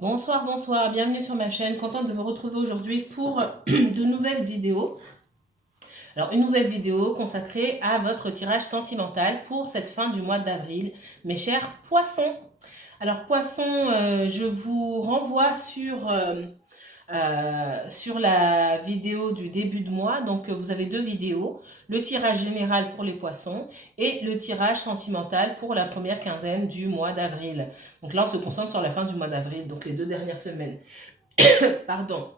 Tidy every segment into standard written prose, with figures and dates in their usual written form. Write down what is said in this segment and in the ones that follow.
Bonsoir, bonsoir, bienvenue sur ma chaîne, contente de vous retrouver aujourd'hui pour de nouvelles vidéos. Alors une nouvelle vidéo consacrée à votre tirage sentimental pour cette fin du mois d'avril, mes chers poissons. Alors poissons, je vous renvoie sur la vidéo du début de mois. Donc vous avez deux vidéos, le tirage général pour les poissons et le tirage sentimental pour la première quinzaine du mois d'avril. Donc là on se concentre sur la fin du mois d'avril, donc les 2 dernières semaines. Pardon.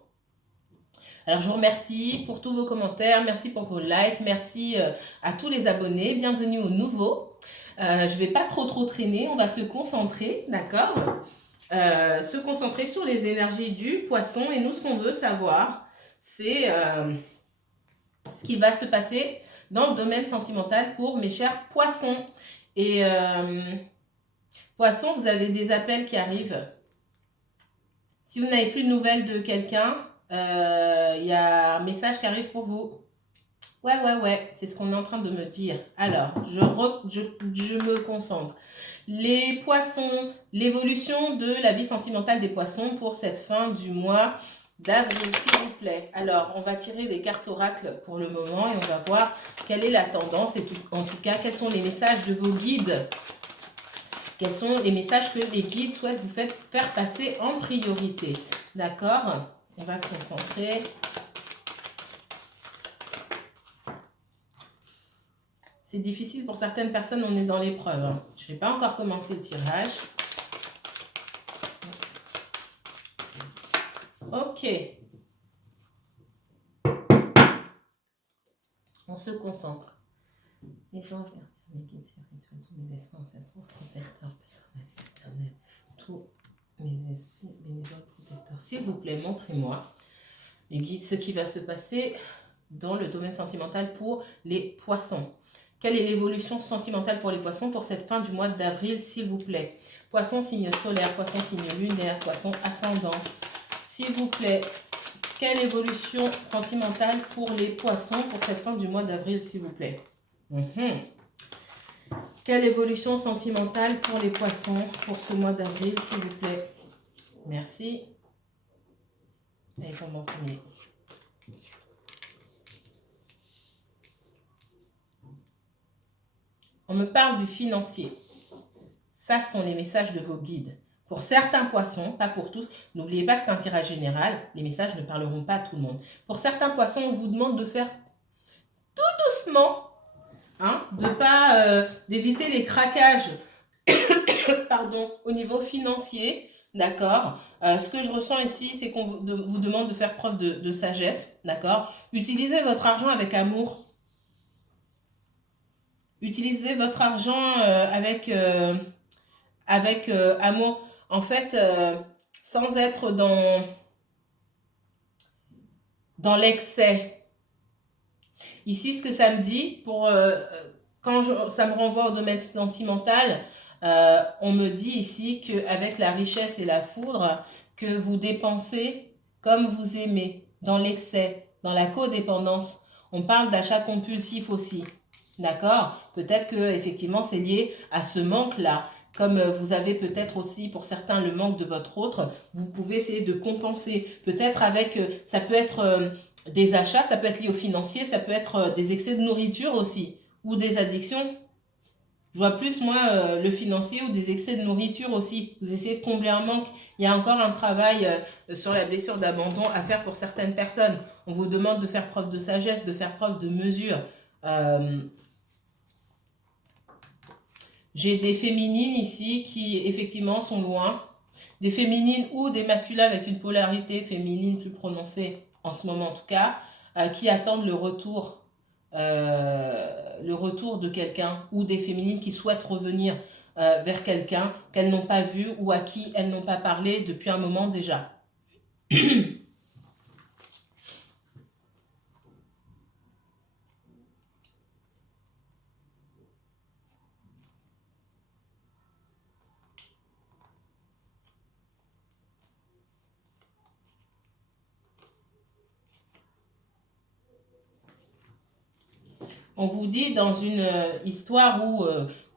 Alors je vous remercie pour tous vos commentaires, merci pour vos likes, merci à tous les abonnés, bienvenue aux nouveaux. Je ne vais pas trop traîner, on va se concentrer, d'accord, se concentrer sur les énergies du poisson. Et nous, ce qu'on veut savoir, c'est ce qui va se passer dans le domaine sentimental pour mes chers poissons. Et poissons, vous avez des appels qui arrivent. Si vous n'avez plus de nouvelles de quelqu'un, y a un message qui arrive pour vous. Ouais, c'est ce qu'on est en train de me dire. Alors, je me concentre. Les poissons, l'évolution de la vie sentimentale des poissons pour cette fin du mois d'avril, s'il vous plaît. Alors, on va tirer des cartes oracles pour le moment et on va voir quelle est la tendance et en tout cas, quels sont les messages de vos guides. Quels sont les messages que les guides souhaitent vous faire passer en priorité. D'accord? On va se concentrer. C'est difficile pour certaines personnes, on est dans l'épreuve. Hein. Je n'ai pas encore commencé le tirage. Ok. On se concentre. Les anges, mes guides spirituels, tous mes esprits ancestraux, protecteurs, éternels, tous mes esprits bénévoles protecteurs. S'il vous plaît, montrez-moi, les guides, ce qui va se passer dans le domaine sentimental pour les poissons. Quelle est l'évolution sentimentale pour les poissons pour cette fin du mois d'avril, s'il vous plaît? Poisson signe solaire, poisson signe lunaire, poisson ascendant. S'il vous plaît, quelle évolution sentimentale pour les poissons pour cette fin du mois d'avril, s'il vous plaît? Quelle évolution sentimentale pour les poissons pour ce mois d'avril, s'il vous plaît? Merci. Et tombe en premier. On me parle du financier. Ça, ce sont les messages de vos guides. Pour certains poissons, pas pour tous, n'oubliez pas que c'est un tirage général, les messages ne parleront pas à tout le monde. Pour certains poissons, on vous demande de faire tout doucement, hein, d'éviter les craquages pardon, au niveau financier, d'accord. Ce que je ressens ici, c'est qu'on vous demande de faire preuve de sagesse, d'accord. Utilisez votre argent avec amour. Utilisez votre argent avec amour. En fait, sans être dans l'excès. Ici, ce que ça me dit, ça me renvoie au domaine sentimental, on me dit ici qu'avec la richesse et la foudre, que vous dépensez comme vous aimez, dans l'excès, dans la codépendance. On parle d'achat compulsif aussi. D'accord? Peut-être que effectivement c'est lié à ce manque-là. Comme vous avez peut-être aussi pour certains le manque de votre autre, vous pouvez essayer de compenser. Peut-être ça peut être des achats, ça peut être lié au financier, ça peut être des excès de nourriture aussi, ou des addictions. Je vois plus, moi, le financier ou des excès de nourriture aussi. Vous essayez de combler un manque. Il y a encore un travail sur la blessure d'abandon à faire pour certaines personnes. On vous demande de faire preuve de sagesse, de faire preuve de mesure. J'ai des féminines ici qui, effectivement, sont loin. Des féminines ou des masculins avec une polarité féminine plus prononcée, en ce moment en tout cas, qui attendent le retour de quelqu'un, ou des féminines qui souhaitent revenir vers quelqu'un qu'elles n'ont pas vu ou à qui elles n'ont pas parlé depuis un moment déjà. On vous dit dans une histoire où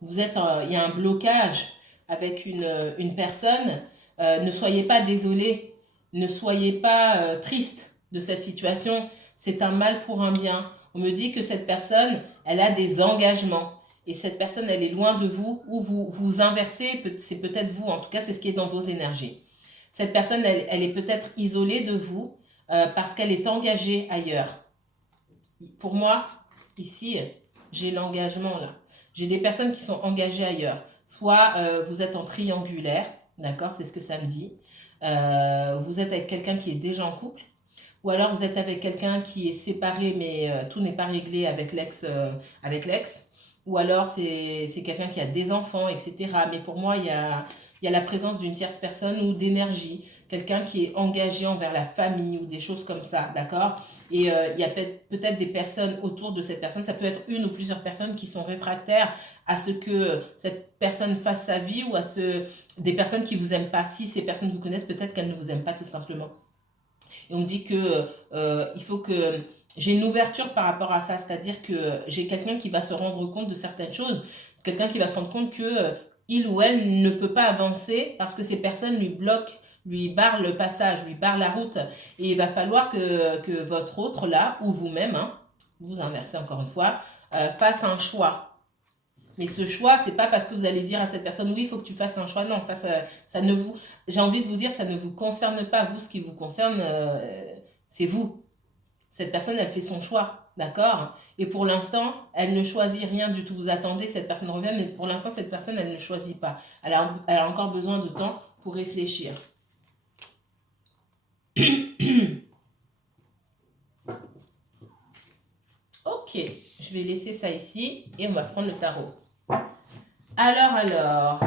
il y a un blocage avec une personne, Ne soyez pas désolé, ne soyez pas triste de cette situation. C'est un mal pour un bien. On me dit que cette personne, elle a des engagements. Et cette personne, elle est loin de vous, ou vous inversez, c'est peut-être vous, en tout cas, c'est ce qui est dans vos énergies. Cette personne, elle est peut-être isolée de vous parce qu'elle est engagée ailleurs. Pour moi, ici, j'ai l'engagement là. J'ai des personnes qui sont engagées ailleurs. Soit vous êtes en triangulaire, d'accord, c'est ce que ça me dit. Vous êtes avec quelqu'un qui est déjà en couple. Ou alors vous êtes avec quelqu'un qui est séparé, mais tout n'est pas réglé avec l'ex. Ou alors c'est quelqu'un qui a des enfants, etc. Mais pour moi, il y a la présence d'une tierce personne ou d'énergie. Quelqu'un qui est engagé envers la famille ou des choses comme ça, d'accord. Et il y a peut-être des personnes autour de cette personne. Ça peut être une ou plusieurs personnes qui sont réfractaires à ce que cette personne fasse sa vie ou des personnes qui vous aiment pas. Si ces personnes vous connaissent, peut-être qu'elles ne vous aiment pas tout simplement. Et on me dit que il faut que j'ai une ouverture par rapport à ça, c'est-à-dire que j'ai quelqu'un qui va se rendre compte de certaines choses, quelqu'un qui va se rendre compte que il ou elle ne peut pas avancer parce que ces personnes lui bloquent, lui barrent le passage, lui barrent la route. Et il va falloir que votre autre là, ou vous-même, hein, vous inversez encore une fois, fasse un choix. Mais ce choix, c'est pas parce que vous allez dire à cette personne, oui, il faut que tu fasses un choix. Non, ça ne vous, j'ai envie de vous dire, ça ne vous concerne pas. Vous, ce qui vous concerne, c'est vous. Cette personne, elle fait son choix, d'accord? Et pour l'instant, elle ne choisit rien du tout. Vous attendez que cette personne revienne, mais pour l'instant, cette personne, elle ne choisit pas. Elle a encore besoin de temps pour réfléchir. Ok, je vais laisser ça ici et on va prendre le tarot. Alors.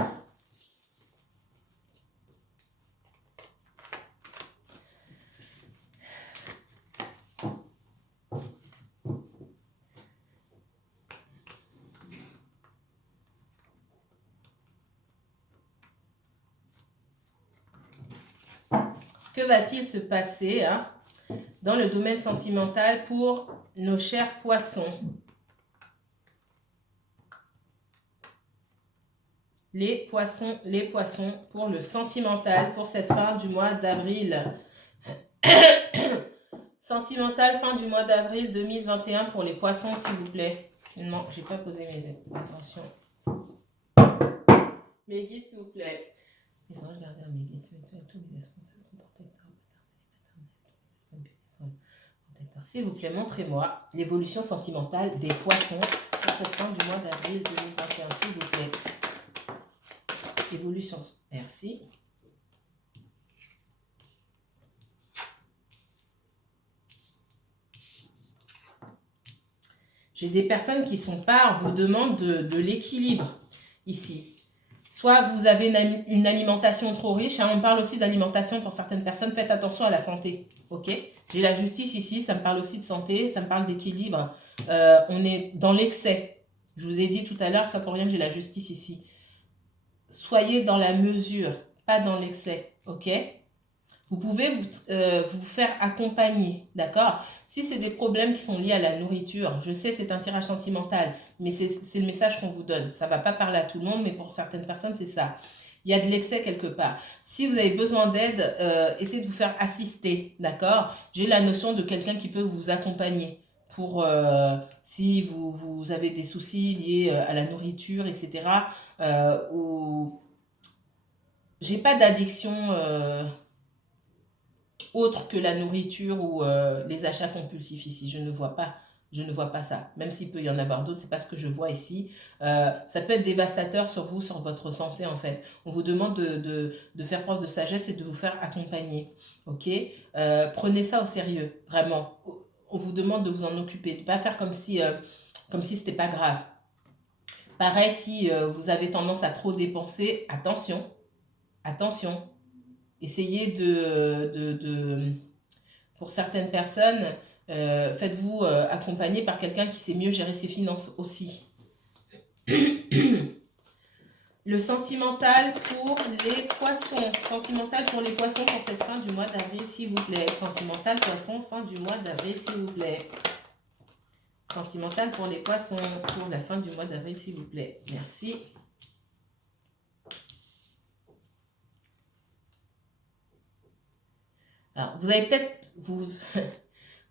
Que va-t-il se passer dans le domaine sentimental pour nos chers poissons? Les poissons pour le sentimental pour cette fin du mois d'avril. Sentimental fin du mois d'avril 2021 pour les poissons, s'il vous plaît. Non, j'ai pas posé mes attention. Mes guides, s'il vous plaît. Les anges gardiens, mes guides, tous les esprits, s'il vous plaît, montrez-moi l'évolution sentimentale des poissons pour cette fin du mois d'avril 2021, s'il vous plaît. Évolution, merci. J'ai des personnes qui sont pas, on vous demande de l'équilibre ici. Soit vous avez une alimentation trop riche, on parle aussi d'alimentation pour certaines personnes, faites attention à la santé, ok? J'ai la justice ici, ça me parle aussi de santé, ça me parle d'équilibre. On est dans l'excès. Je vous ai dit tout à l'heure, c'est pas pour rien que j'ai la justice ici. Soyez dans la mesure, pas dans l'excès, ok? Vous pouvez vous faire accompagner, d'accord? Si c'est des problèmes qui sont liés à la nourriture, je sais c'est un tirage sentimental, mais c'est le message qu'on vous donne. Ça ne va pas parler à tout le monde, mais pour certaines personnes, c'est ça. Il y a de l'excès quelque part. Si vous avez besoin d'aide, essayez de vous faire assister, d'accord? J'ai la notion de quelqu'un qui peut vous accompagner pour si vous avez des soucis liés à la nourriture, etc. Ou j'ai pas d'addiction autre que la nourriture ou les achats compulsifs ici. Je ne vois pas ça. Même s'il peut y en avoir d'autres, c'est pas ce que je vois ici. Ça peut être dévastateur sur vous, sur votre santé en fait. On vous demande de faire preuve de sagesse et de vous faire accompagner. Ok, prenez ça au sérieux, vraiment. On vous demande de vous en occuper, de pas faire comme si c'était pas grave. Pareil, si vous avez tendance à trop dépenser, attention. Essayez pour certaines personnes, faites-vous accompagner par quelqu'un qui sait mieux gérer ses finances aussi. Le sentimental pour les poissons. Sentimental pour les poissons pour cette fin du mois d'avril, s'il vous plaît. Sentimental poisson, fin du mois d'avril, s'il vous plaît. Sentimental pour les poissons pour la fin du mois d'avril, s'il vous plaît. Merci. Alors, vous avez peut-être,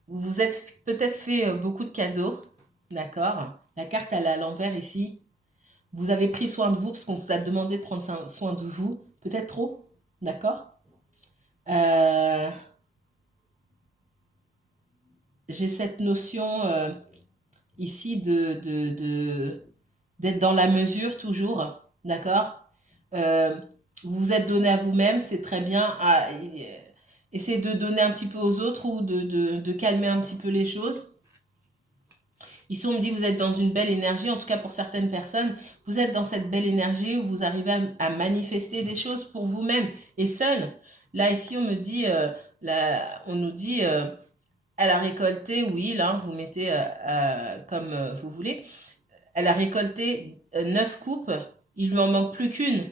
vous êtes peut-être fait beaucoup de cadeaux, d'accord? La carte, elle est à l'envers ici. Vous avez pris soin de vous parce qu'on vous a demandé de prendre soin de vous. Peut-être trop, d'accord? Euh, j'ai cette notion ici d'être dans la mesure toujours, d'accord? Euh, vous vous êtes donné à vous-même, c'est très bien. Essayez de donner un petit peu aux autres ou de calmer un petit peu les choses. Ici, on me dit que vous êtes dans une belle énergie, en tout cas pour certaines personnes, vous êtes dans cette belle énergie où vous arrivez à manifester des choses pour vous-même et seul. Là, ici, on me dit, on nous dit, elle a récolté, oui, là, vous mettez comme vous voulez, elle a récolté 9 coupes, il lui en manque plus qu'une.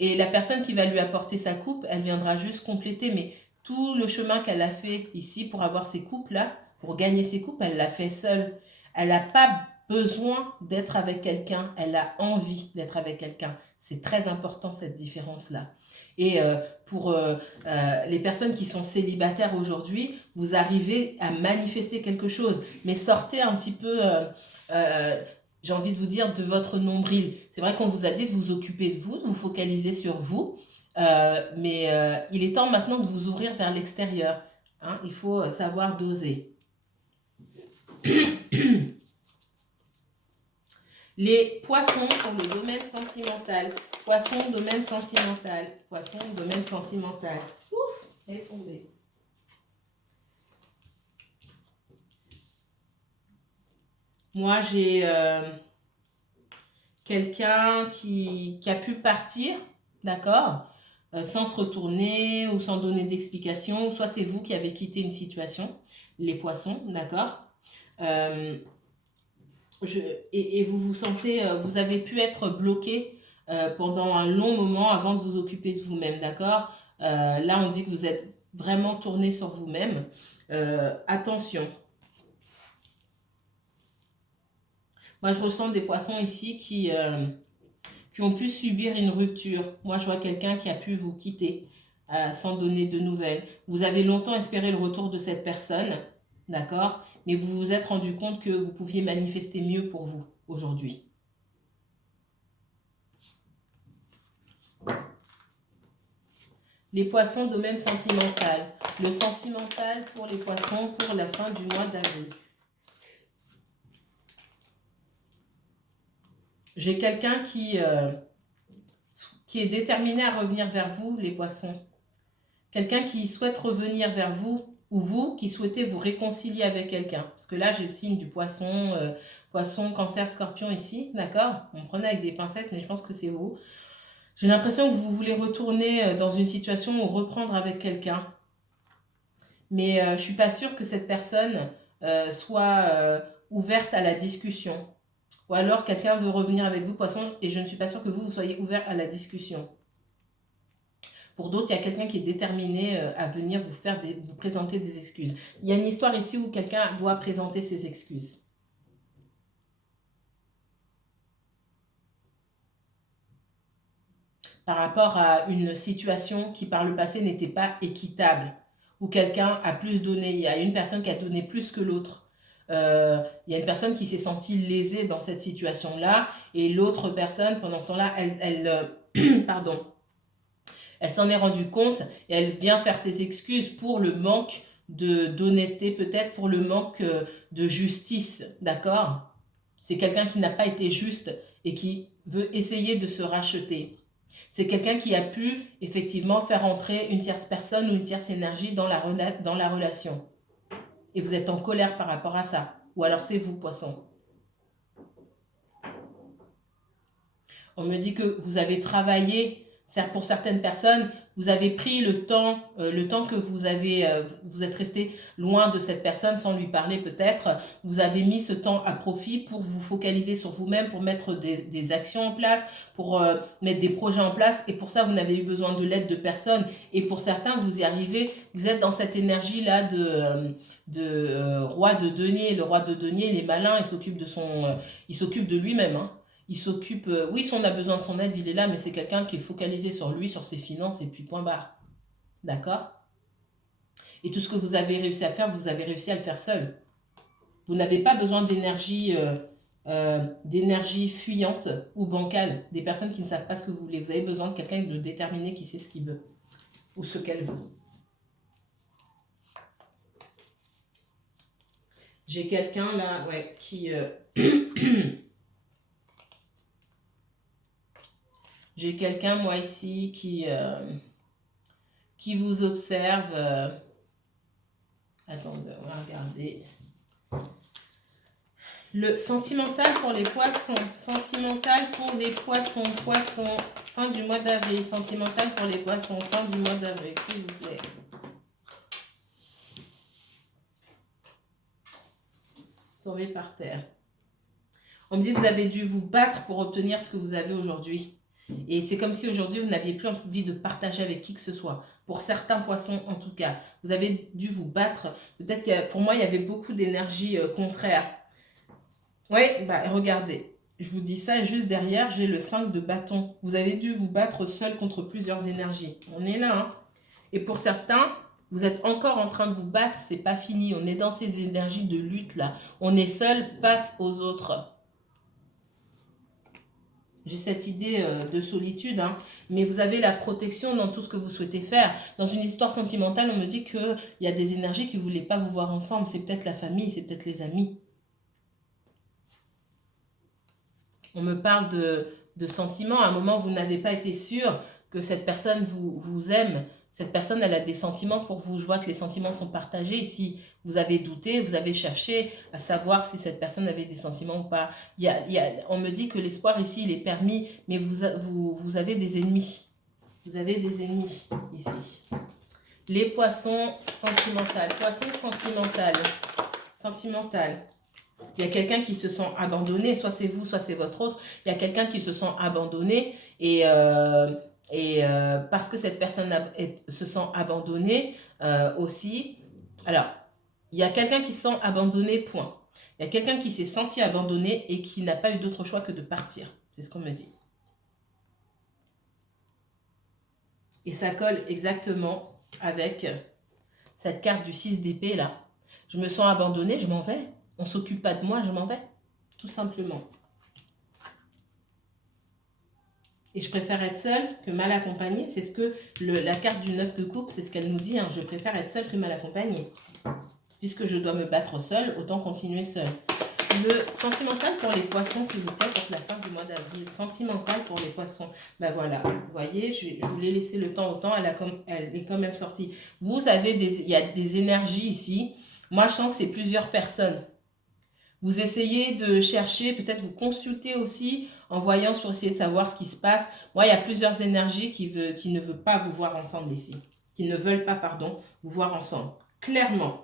Et la personne qui va lui apporter sa coupe, elle viendra juste compléter. Mais tout le chemin qu'elle a fait ici pour avoir ces coupes-là, pour gagner ces coupes, elle l'a fait seule. Elle n'a pas besoin d'être avec quelqu'un, elle a envie d'être avec quelqu'un. C'est très important cette différence-là. Et pour les personnes qui sont célibataires aujourd'hui, vous arrivez à manifester quelque chose, mais sortez un petit peu euh, j'ai envie de vous dire, de votre nombril. C'est vrai qu'on vous a dit de vous occuper de vous focaliser sur vous, mais il est temps maintenant de vous ouvrir vers l'extérieur. Hein, il faut savoir doser. Les poissons pour le domaine sentimental. Poisson, domaine sentimental. Poisson, domaine sentimental. Ouf, elle est tombée. Moi, j'ai quelqu'un qui a pu partir, d'accord, sans se retourner ou sans donner d'explication. Soit c'est vous qui avez quitté une situation, les poissons, d'accord. Euh, et vous vous sentez, vous avez pu être bloqué pendant un long moment avant de vous occuper de vous-même, d'accord. Là, on dit que vous êtes vraiment tourné sur vous-même. Attention. Moi, je ressens des poissons ici qui ont pu subir une rupture. Moi, je vois quelqu'un qui a pu vous quitter sans donner de nouvelles. Vous avez longtemps espéré le retour de cette personne, d'accord? Mais vous vous êtes rendu compte que vous pouviez manifester mieux pour vous aujourd'hui. Les poissons, domaine sentimental. Le sentimental pour les poissons pour la fin du mois d'avril. J'ai quelqu'un qui est déterminé à revenir vers vous, les poissons. Quelqu'un qui souhaite revenir vers vous ou vous qui souhaitez vous réconcilier avec quelqu'un. Parce que là, j'ai le signe du poisson, poisson, cancer, scorpion ici, d'accord? On me prenait avec des pincettes, mais je pense que c'est vous. J'ai l'impression que vous voulez retourner dans une situation ou reprendre avec quelqu'un. Mais je ne suis pas sûre que cette personne soit ouverte à la discussion. Ou alors quelqu'un veut revenir avec vous, poisson, et je ne suis pas sûre que vous soyez ouvert à la discussion. Pour d'autres, il y a quelqu'un qui est déterminé à venir vous présenter des excuses. Il y a une histoire ici où quelqu'un doit présenter ses excuses. Par rapport à une situation qui par le passé n'était pas équitable, où quelqu'un a plus donné, il y a une personne qui a donné plus que l'autre. Il y a une personne qui s'est sentie lésée dans cette situation-là, et l'autre personne, pendant ce temps-là, pardon, elle s'en est rendue compte et elle vient faire ses excuses pour le manque d'honnêteté, peut-être pour le manque de justice, d'accord? C'est quelqu'un qui n'a pas été juste et qui veut essayer de se racheter. C'est quelqu'un qui a pu effectivement faire entrer une tierce personne ou une tierce énergie dans la relation. Et vous êtes en colère par rapport à ça. Ou alors c'est vous, poisson. On me dit que vous avez travaillé, pour certaines personnes, vous avez pris le temps que vous êtes resté loin de cette personne sans lui parler peut-être, vous avez mis ce temps à profit pour vous focaliser sur vous-même, pour mettre des actions en place, pour mettre des projets en place, et pour ça vous n'avez eu besoin de l'aide de personne. Et pour certains, vous y arrivez, vous êtes dans cette énergie-là de roi de denier. Le roi de denier, il est malin, il s'occupe de lui-même, hein. Il s'occupe, oui, si on a besoin de son aide, il est là, mais c'est quelqu'un qui est focalisé sur lui, sur ses finances, et puis point barre. D'accord? Et tout ce que vous avez réussi à faire, vous avez réussi à le faire seul. Vous n'avez pas besoin d'énergie fuyante ou bancale, des personnes qui ne savent pas ce que vous voulez. Vous avez besoin de quelqu'un de déterminé qui sait ce qu'il veut ou ce qu'elle veut. J'ai quelqu'un là, ouais, qui... J'ai quelqu'un, moi, ici, qui vous observe. Attendez, on va regarder. Le sentimental pour les poissons. Sentimental pour les poissons. Poissons, fin du mois d'avril. Sentimental pour les poissons, fin du mois d'avril, s'il vous plaît. Tombez par terre. On me dit que vous avez dû vous battre pour obtenir ce que vous avez aujourd'hui. Et c'est comme si aujourd'hui, vous n'aviez plus envie de partager avec qui que ce soit. Pour certains poissons, en tout cas. Vous avez dû vous battre. Peut-être que pour moi, il y avait beaucoup d'énergie contraire. Oui, bah regardez. Je vous dis ça, juste derrière, j'ai le 5 de bâton. Vous avez dû vous battre seul contre plusieurs énergies. On est là, hein. Et pour certains, vous êtes encore en train de vous battre. C'est pas fini. On est dans ces énergies de lutte, là. On est seul face aux autres. J'ai cette idée de solitude, hein. Mais vous avez la protection dans tout ce que vous souhaitez faire. Dans une histoire sentimentale, on me dit qu'il y a des énergies qui ne voulaient pas vous voir ensemble. C'est peut-être la famille, c'est peut-être les amis. On me parle de sentiments. À un moment, vous n'avez pas été sûr que cette personne vous aime. Cette personne, elle a des sentiments pour vous. Je vois que les sentiments sont partagés. Si vous avez douté, vous avez cherché à savoir si cette personne avait des sentiments ou pas. On me dit que l'espoir ici, il est permis, mais vous avez des ennemis. Vous avez des ennemis ici. Les poissons sentimentales. Poissons sentimentales. Sentimentales. Il y a quelqu'un qui se sent abandonné, soit c'est vous, soit c'est votre autre. Il y a quelqu'un qui se sent abandonné et parce que cette personne se sent abandonnée aussi. Alors, il y a quelqu'un qui se sent abandonné, point. Il y a quelqu'un qui s'est senti abandonné et qui n'a pas eu d'autre choix que de partir. C'est ce qu'on me dit. Et ça colle exactement avec cette carte du 6 d'épée là. Je me sens abandonnée, je m'en vais. On ne s'occupe pas de moi, je m'en vais. Tout simplement. Et je préfère être seule que mal accompagnée. C'est ce que la carte du 9 de coupe, c'est ce qu'elle nous dit. Hein. Je préfère être seule que mal accompagnée. Puisque je dois me battre seule, autant continuer seule. Le sentimental pour les poissons, s'il vous plaît, pour la fin du mois d'avril. Sentimental pour les poissons. Ben voilà, vous voyez, je vous l'ai laissé le temps au temps, elle est quand même sortie. Vous avez il y a des énergies ici. Moi, je sens que c'est plusieurs personnes. Vous essayez de chercher, peut-être vous consulter aussi en voyant pour essayer de savoir ce qui se passe. Moi, il y a plusieurs énergies qui ne veulent pas vous voir ensemble ici. Qui ne veulent pas, pardon, vous voir ensemble. Clairement.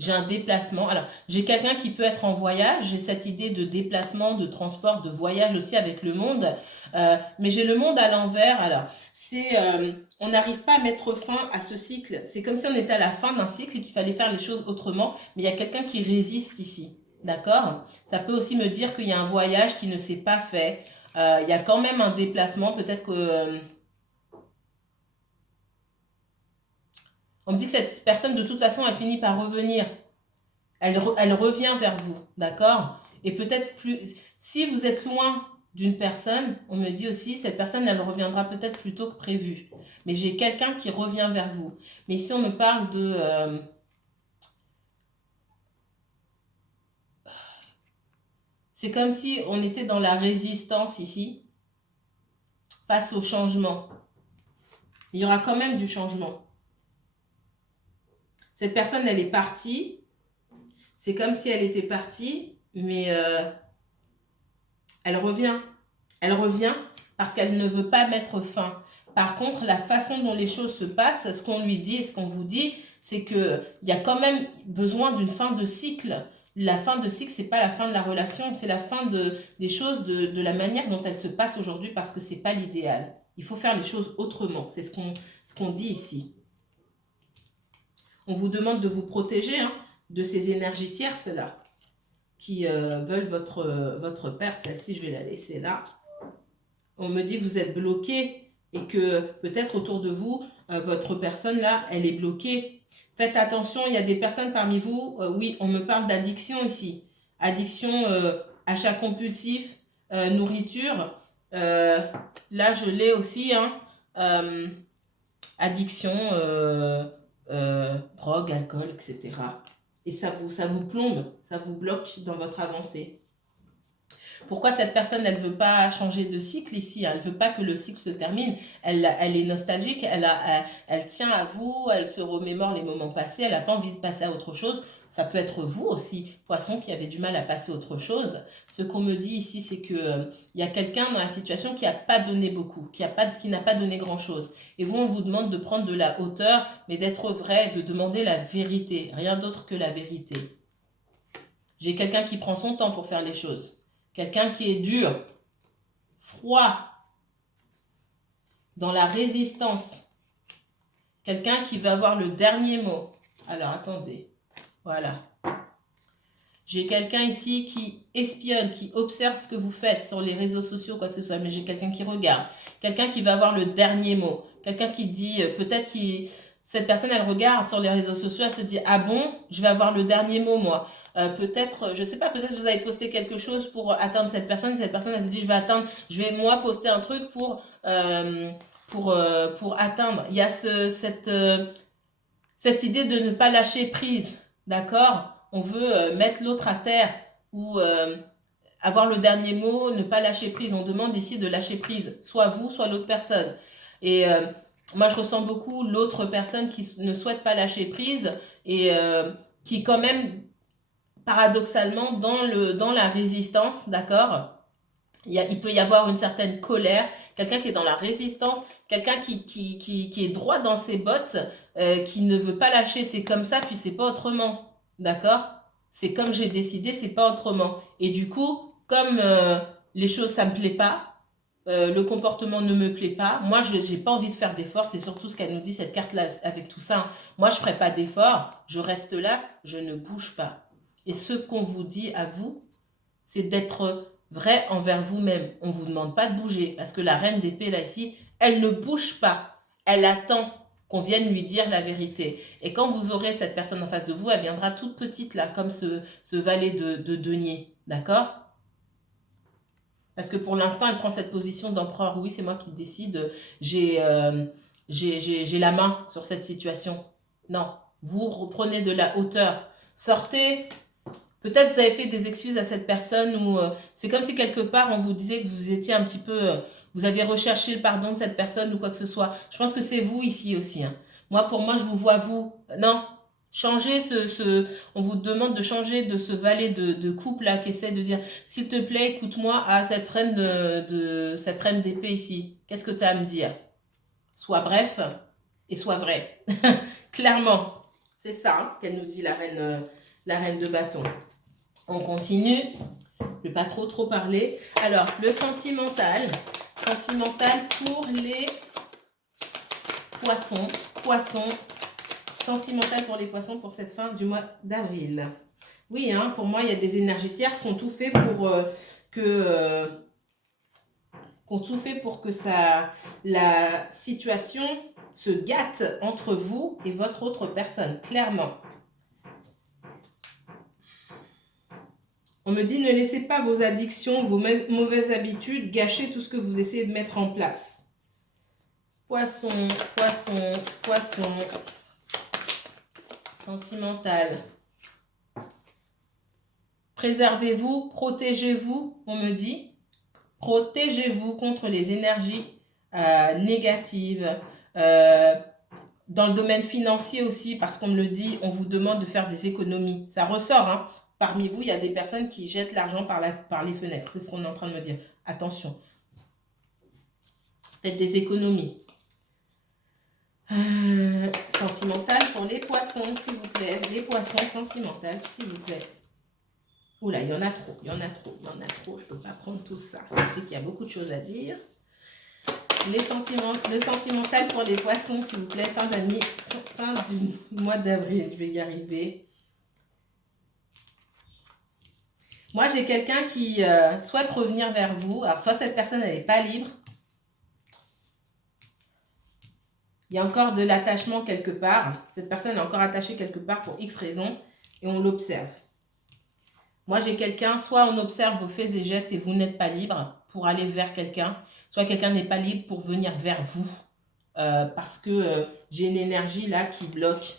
J'ai un déplacement. Alors, j'ai quelqu'un qui peut être en voyage. J'ai cette idée de déplacement, de transport, de voyage aussi avec le monde. Mais j'ai le monde à l'envers. Alors, on n'arrive pas à mettre fin à ce cycle. C'est comme si on était à la fin d'un cycle et qu'il fallait faire les choses autrement. Mais il y a quelqu'un qui résiste ici. D'accord? Ça peut aussi me dire qu'il y a un voyage qui ne s'est pas fait. Il y a quand même un déplacement. Peut-être que... on me dit que cette personne, de toute façon, elle finit par revenir. Elle revient vers vous, d'accord? Et peut-être plus... Si vous êtes loin d'une personne, on me dit aussi, cette personne, elle reviendra peut-être plus tôt que prévu. Mais j'ai quelqu'un qui revient vers vous. Mais ici, on me parle de... c'est comme si on était dans la résistance ici, face au changement. Il y aura quand même du changement. Cette personne, elle est partie. C'est comme si elle était partie, mais elle revient. Elle revient parce qu'elle ne veut pas mettre fin. Par contre, la façon dont les choses se passent, ce qu'on lui dit, ce qu'on vous dit, c'est qu'il y a quand même besoin d'une fin de cycle. La fin de cycle, ce n'est pas la fin de la relation, c'est la fin des choses, de la manière dont elles se passent aujourd'hui parce que ce n'est pas l'idéal. Il faut faire les choses autrement. C'est ce qu'on dit ici. On vous demande de vous protéger de ces énergies tierces-là qui veulent votre perte. Celle-ci, je vais la laisser là. On me dit que vous êtes bloqué et que peut-être autour de vous, votre personne-là, elle est bloquée. Faites attention, il y a des personnes parmi vous, oui, on me parle d'addiction ici. Addiction, achat compulsif, nourriture. Là, je l'ai aussi, hein. Addiction, drogue, alcool, etc. Et ça vous plombe, ça vous bloque dans votre avancée. Pourquoi cette personne, elle ne veut pas changer de cycle ici? Elle ne veut pas que le cycle se termine. Elle est nostalgique, elle tient à vous, elle se remémore les moments passés, elle n'a pas envie de passer à autre chose. Ça peut être vous aussi, poisson, qui avez du mal à passer à autre chose. Ce qu'on me dit ici, c'est que y a quelqu'un dans la situation qui n'a pas donné beaucoup, qui n'a pas donné grand-chose. Et vous, on vous demande de prendre de la hauteur, mais d'être vrai, de demander la vérité, rien d'autre que la vérité. J'ai quelqu'un qui prend son temps pour faire les choses. Quelqu'un qui est dur, froid, dans la résistance. Quelqu'un qui va avoir le dernier mot. Alors, attendez. Voilà. J'ai quelqu'un ici qui espionne, qui observe ce que vous faites sur les réseaux sociaux, quoi que ce soit. Mais j'ai quelqu'un qui regarde. Quelqu'un qui va avoir le dernier mot. Quelqu'un qui dit, peut-être qui... Cette personne, elle regarde sur les réseaux sociaux, elle se dit, ah bon, je vais avoir le dernier mot, moi. Peut-être, je sais pas, peut-être vous avez posté quelque chose pour atteindre cette personne. Et cette personne, elle se dit, je vais moi poster un truc pour atteindre. Il y a cette idée de ne pas lâcher prise, d'accord? On veut mettre l'autre à terre ou avoir le dernier mot, ne pas lâcher prise. On demande ici de lâcher prise, soit vous, soit l'autre personne. Et moi, je ressens beaucoup l'autre personne qui ne souhaite pas lâcher prise et qui quand même, paradoxalement, dans la résistance, d'accord? Il peut y avoir une certaine colère, quelqu'un qui est dans la résistance, quelqu'un qui est droit dans ses bottes, qui ne veut pas lâcher, c'est comme ça, puis c'est pas autrement, d'accord? C'est comme j'ai décidé, c'est pas autrement. Et du coup, comme les choses, ça me plaît pas, le comportement ne me plaît pas, moi, je n'ai pas envie de faire d'efforts, c'est surtout ce qu'elle nous dit, cette carte-là, avec tout ça. Moi, je ferai pas d'efforts, je reste là, je ne bouge pas. Et ce qu'on vous dit à vous, c'est d'être vrai envers vous-même. On ne vous demande pas de bouger, parce que la reine d'épée, là, ici, elle ne bouge pas. Elle attend qu'on vienne lui dire la vérité. Et quand vous aurez cette personne en face de vous, elle viendra toute petite, là, comme ce valet de denier. D'accord? Parce que pour l'instant, elle prend cette position d'empereur. Oui, c'est moi qui décide. J'ai la main sur cette situation. Non, vous reprenez de la hauteur. Sortez. Peut-être vous avez fait des excuses à cette personne ou c'est comme si quelque part on vous disait que vous étiez un petit peu, vous aviez recherché le pardon de cette personne ou quoi que ce soit. Je pense que c'est vous ici aussi, hein. Moi, pour moi, je vous vois vous. Non, changez on vous demande de changer de ce valet de couple là qui essaie de dire, s'il te plaît, écoute-moi à cette reine cette reine d'épée ici. Qu'est-ce que tu as à me dire? Sois bref et sois vrai. Clairement, c'est ça, hein, qu'elle nous dit la reine de bâton. On continue, je ne vais pas trop parler. Alors, le sentimental pour les poissons. Sentimental pour les poissons pour cette fin du mois d'avril. Oui, hein, pour moi, il y a des énergies tierces qui ont tout fait pour la situation se gâte entre vous et votre autre personne, clairement. On me dit, ne laissez pas vos addictions, vos mauvaises habitudes gâcher tout ce que vous essayez de mettre en place. Poisson. Sentimental. Préservez-vous, protégez-vous, on me dit. Protégez-vous contre les énergies négatives. Dans le domaine financier aussi, parce qu'on me le dit, on vous demande de faire des économies. Ça ressort, hein. Parmi vous, il y a des personnes qui jettent l'argent par les fenêtres. C'est ce qu'on est en train de me dire. Attention. Faites des économies. Sentimental pour les poissons, s'il vous plaît. Les poissons sentimentales, s'il vous plaît. Oula, il y en a trop. Je ne peux pas prendre tout ça. Je sais qu'il y a beaucoup de choses à dire. Le sentimental pour les poissons, s'il vous plaît. Fin du mois d'avril. Je vais y arriver. Moi, j'ai quelqu'un qui souhaite revenir vers vous. Alors, soit cette personne, elle n'est pas libre. Il y a encore de l'attachement quelque part. Cette personne est encore attachée quelque part pour X raisons et on l'observe. Moi, j'ai quelqu'un, soit on observe vos faits et gestes et vous n'êtes pas libre pour aller vers quelqu'un, soit quelqu'un n'est pas libre pour venir vers vous. Parce que j'ai une énergie là qui bloque,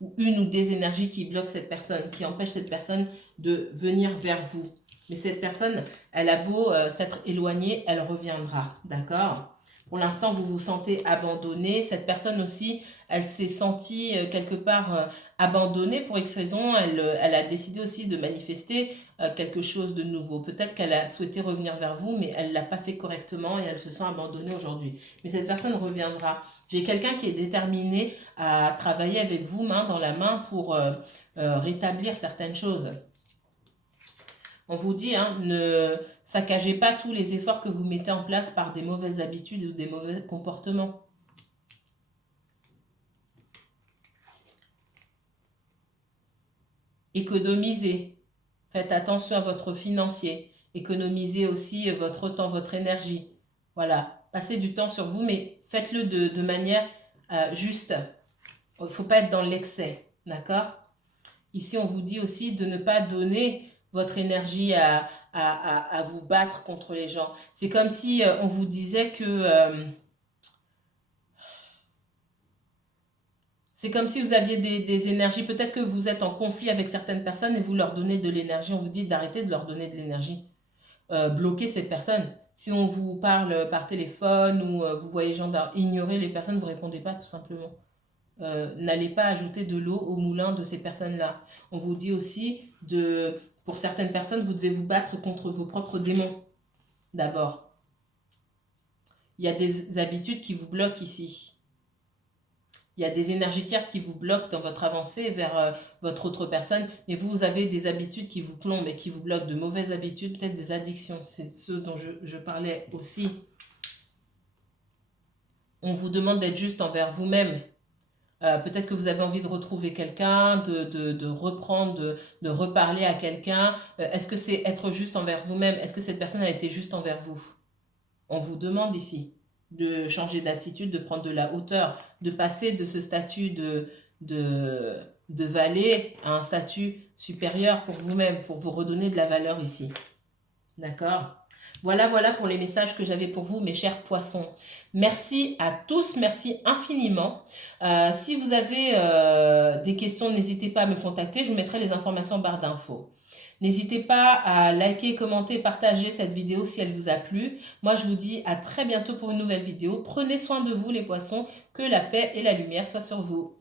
ou une ou des énergies qui bloquent cette personne, qui empêchent cette personne de venir vers vous. Mais cette personne, elle a beau s'être éloignée, elle reviendra, d'accord? Pour l'instant, vous vous sentez abandonné. Cette personne aussi, elle s'est sentie quelque part abandonnée pour X raison. Elle a décidé aussi de manifester quelque chose de nouveau. Peut-être qu'elle a souhaité revenir vers vous, mais elle ne l'a pas fait correctement et elle se sent abandonnée aujourd'hui. Mais cette personne reviendra. J'ai quelqu'un qui est déterminé à travailler avec vous main dans la main pour rétablir certaines choses. On vous dit, hein, ne saccagez pas tous les efforts que vous mettez en place par des mauvaises habitudes ou des mauvais comportements. Économisez. Faites attention à votre financier. Économisez aussi votre temps, votre énergie. Voilà. Passez du temps sur vous, mais faites-le de manière juste. Il ne faut pas être dans l'excès. D'accord? Ici, on vous dit aussi de ne pas donner votre énergie à vous battre contre les gens. C'est comme si on vous disait que... c'est comme si vous aviez des énergies. Peut-être que vous êtes en conflit avec certaines personnes et vous leur donnez de l'énergie. On vous dit d'arrêter de leur donner de l'énergie. Bloquez cette personne. Si on vous parle par téléphone ou vous voyez les gens ignorer les personnes, vous ne répondez pas tout simplement. N'allez pas ajouter de l'eau au moulin de ces personnes-là. On vous dit aussi, pour certaines personnes, vous devez vous battre contre vos propres démons, d'abord. Il y a des habitudes qui vous bloquent ici. Il y a des énergies tierces qui vous bloquent dans votre avancée vers votre autre personne, mais vous avez des habitudes qui vous plombent et qui vous bloquent, de mauvaises habitudes, peut-être des addictions. C'est ce dont je parlais aussi. On vous demande d'être juste envers vous-même. Peut-être que vous avez envie de retrouver quelqu'un, de reprendre, de reparler à quelqu'un. Est-ce que c'est être juste envers vous-même? Est-ce que cette personne a été juste envers vous? On vous demande ici de changer d'attitude, de prendre de la hauteur, de passer de ce statut de valet à un statut supérieur pour vous-même, pour vous redonner de la valeur ici. D'accord? Voilà pour les messages que j'avais pour vous, mes chers poissons. Merci à tous, merci infiniment. Si vous avez des questions, n'hésitez pas à me contacter. Je vous mettrai les informations en barre d'infos. N'hésitez pas à liker, commenter, partager cette vidéo si elle vous a plu. Moi, je vous dis à très bientôt pour une nouvelle vidéo. Prenez soin de vous, les poissons. Que la paix et la lumière soient sur vous.